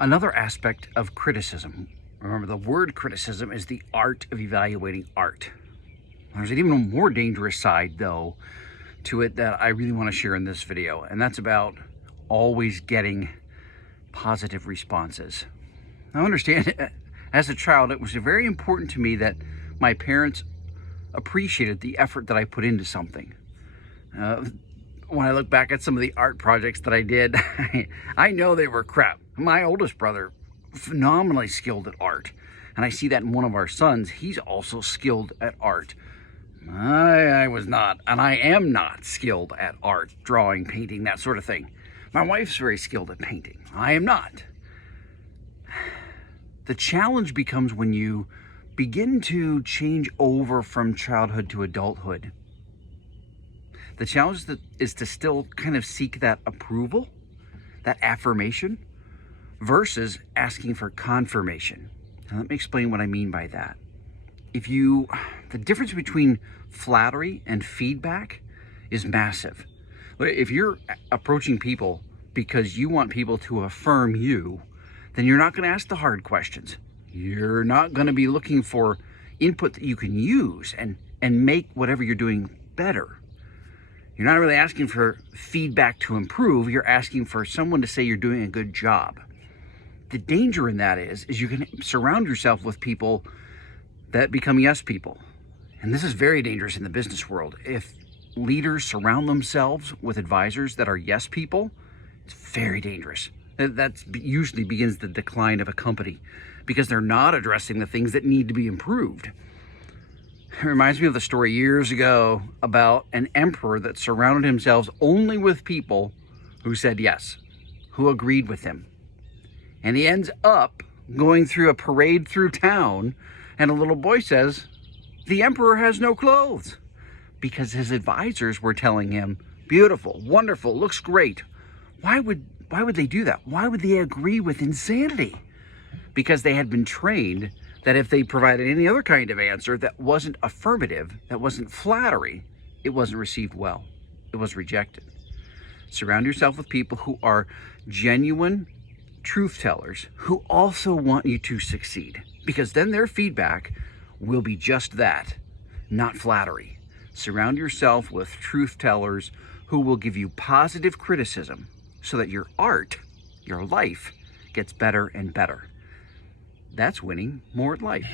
Another aspect of criticism, remember the word criticism is the art of evaluating art. There's an even more dangerous side, though, to it that I really want to share in this video, and that's about always getting positive responses. Now understand, as a child, it was very important to me that my parents appreciated the effort that I put into something. When I look back at some of the art projects that I did, I know they were crap. My oldest brother, phenomenally skilled at art. And I see that in one of our sons. He's also skilled at art. I was not, and I am not skilled at art, drawing, painting, that sort of thing. My wife's very skilled at painting. I am not. The challenge becomes when you begin to change over from childhood to adulthood. The challenge is to still kind of seek that approval, that affirmation, versus asking for confirmation. Now, let me explain what I mean by that. The difference between flattery and feedback is massive. If you're approaching people because you want people to affirm you, then you're not going to ask the hard questions. You're not going to be looking for input that you can use and make whatever you're doing better. You're not really asking for feedback to improve. You're asking for someone to say you're doing a good job. The danger in that is you can surround yourself with people that become yes people. And this is very dangerous in the business world. If leaders surround themselves with advisors that are yes people, it's very dangerous. That usually begins the decline of a company because they're not addressing the things that need to be improved. It reminds me of the story years ago about an emperor that surrounded himself only with people who said yes, who agreed with him. And he ends up going through a parade through town, and a little boy says, "The emperor has no clothes," because his advisors were telling him, "Beautiful, wonderful, looks great." Why would they do that? Why would they agree with insanity? Because they had been trained that if they provided any other kind of answer that wasn't affirmative, that wasn't flattery, it wasn't received well. It was rejected. Surround yourself with people who are genuine truth tellers who also want you to succeed, because then their feedback will be just that, not flattery. Surround yourself with truth tellers who will give you positive criticism so that your art, your life, gets better and better. That's winning more at life.